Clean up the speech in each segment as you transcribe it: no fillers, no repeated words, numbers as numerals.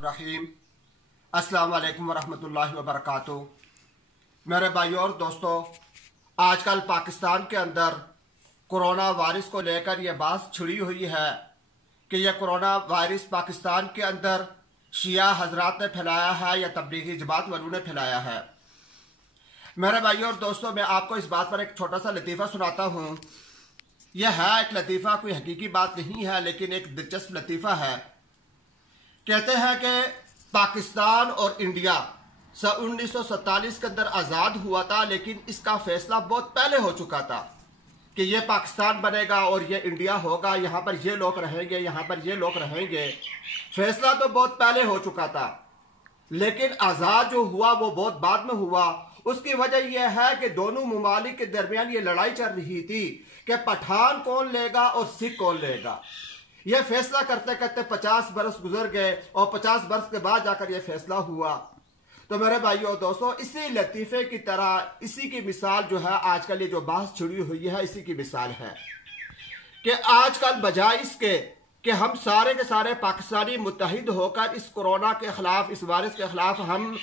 बिस्मिल्लाहिर्रहमानिर्रहीम। अस्सलाम वालेकुम वरहमतुल्लाहि वबरकातुहू। मेरे भाइयों और दोस्तों, आजकल पाकिस्तान के अंदर कोरोना वायरस को लेकर यह बात छिड़ी हुई है कि यह कोरोना वायरस पाकिस्तान के अंदर शिया हजरात ने फैलाया है या तबलीगी जमात वालों ने फैलाया है। मेरे भाइयों और दोस्तों, मैं आपको इस बात पर एक छोटा सा लतीफ़ा सुनाता हूँ। यह है एक लतीफ़ा, कोई हकीकी बात नहीं है, लेकिन एक दिलचस्प लतीफ़ा है। कहते हैं कि पाकिस्तान और इंडिया 1947 के अंदर आज़ाद हुआ था, लेकिन इसका फैसला बहुत पहले हो चुका था कि ये पाकिस्तान बनेगा और ये इंडिया होगा, यहाँ पर ये लोग रहेंगे, यहाँ पर ये लोग रहेंगे। फैसला तो बहुत पहले हो चुका था, लेकिन आज़ाद जो हुआ वो बहुत बाद में हुआ। उसकी वजह यह है कि दोनों ममालिक के दरमियान ये लड़ाई चल रही थी कि पठान कौन लेगा और सिख कौन लेगा। यह फैसला करते करते 50 बरस गुजर गए और 50 बरस के बाद जाकर यह फैसला हुआ। तो मेरे भाइयों दोस्तों, इसी लतीफ़े की तरह इसी की मिसाल जो है आजकल ये जो बहस छिड़ी हुई है, इसी की मिसाल है कि आजकल बजाय इसके कि हम सारे के सारे पाकिस्तानी मुत्तहिद होकर इस कोरोना के खिलाफ, इस वायरस के खिलाफ हम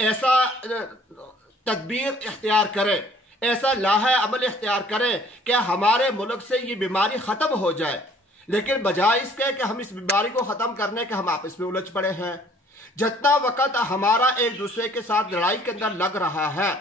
ऐसा तदबीर इख्तियार करें, ऐसा लाहे अमल इख्तियार करें कि हमारे मुल्क से ये बीमारी ख़त्म हो जाए, लेकिन बजाय इसके कि हम इस बीमारी को ख़त्म करने के हम आपस में उलझ पड़े हैं। जितना वक़्त हमारा एक दूसरे के साथ लड़ाई के अंदर लग रहा है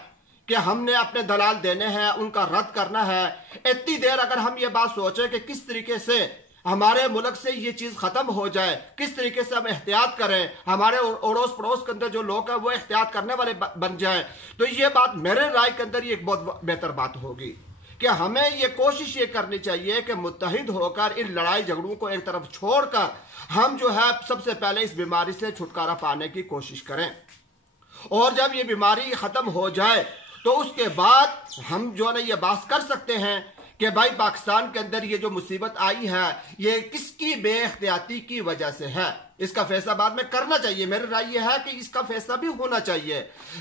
कि हमने अपने दलाल देने हैं, उनका रद्द करना है, इतनी देर अगर हम ये बात सोचें कि किस तरीके से हमारे मुल्क से ये चीज़ ख़त्म हो जाए, किस तरीके से हम एहतियात करें, हमारे अड़ोस पड़ोस के अंदर जो लोग हैं वो एहतियात करने वाले बन जाएं, तो ये बात मेरे राय के अंदर ये एक बहुत बेहतर बात होगी कि हमें ये कोशिश ये करनी चाहिए कि मुत्तहिद होकर इन लड़ाई झगड़ों को एक तरफ छोड़कर हम जो है सबसे पहले इस बीमारी से छुटकारा पाने की कोशिश करें। और जब ये बीमारी ख़त्म हो जाए तो उसके बाद हम जो है ना ये बात कर सकते हैं कि भाई पाकिस्तान के अंदर ये जो मुसीबत आई है ये किसकी बेइख्तियाती की वजह से है। इसका फैसला बाद में करना चाहिए। मेरी राय यह है कि इसका फैसला भी होना चाहिए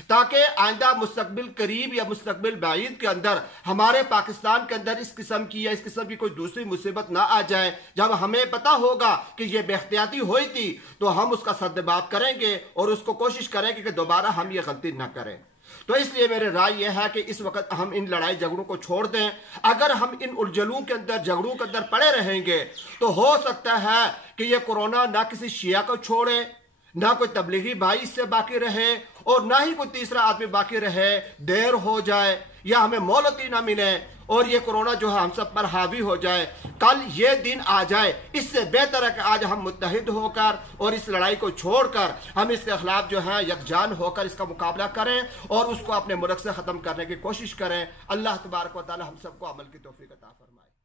ताकि आइंदा मुस्तकबिल करीब या मुस्तकबिल बाइद के अंदर हमारे पाकिस्तान के अंदर इस किस्म की या इस किस्म की कोई दूसरी मुसीबत ना आ जाए। जब हमें पता होगा कि ये बेइख्तियाती हुई थी तो हम उसका सद्दबाब करेंगे और उसको कोशिश करेंगे कि दोबारा हम ये गलती ना करें। तो इसलिए मेरी राय यह है कि इस वक्त हम इन लड़ाई झगड़ों को छोड़ दें। अगर हम इन उलझनों के अंदर, झगड़ों के अंदर पड़े रहेंगे तो हो सकता है कि ये कोरोना ना किसी शिया को छोड़े, ना कोई तबलीगी भाई इससे बाकी रहे और ना ही कोई तीसरा आदमी बाकी रहे। देर हो जाए या हमें मोहलत ही ना मिले और ये कोरोना जो है हम सब पर हावी हो जाए, कल ये दिन आ जाए। इससे बेहतर है कि आज हम मुत्तहिद होकर और इस लड़ाई को छोड़कर हम इसके खिलाफ जो है यकजान होकर इसका मुकाबला करें और उसको अपने मुल्क से ख़त्म करने की कोशिश करें। अल्लाह तबारक व तआला हम सबको अमल की तौफीक अता फरमाए।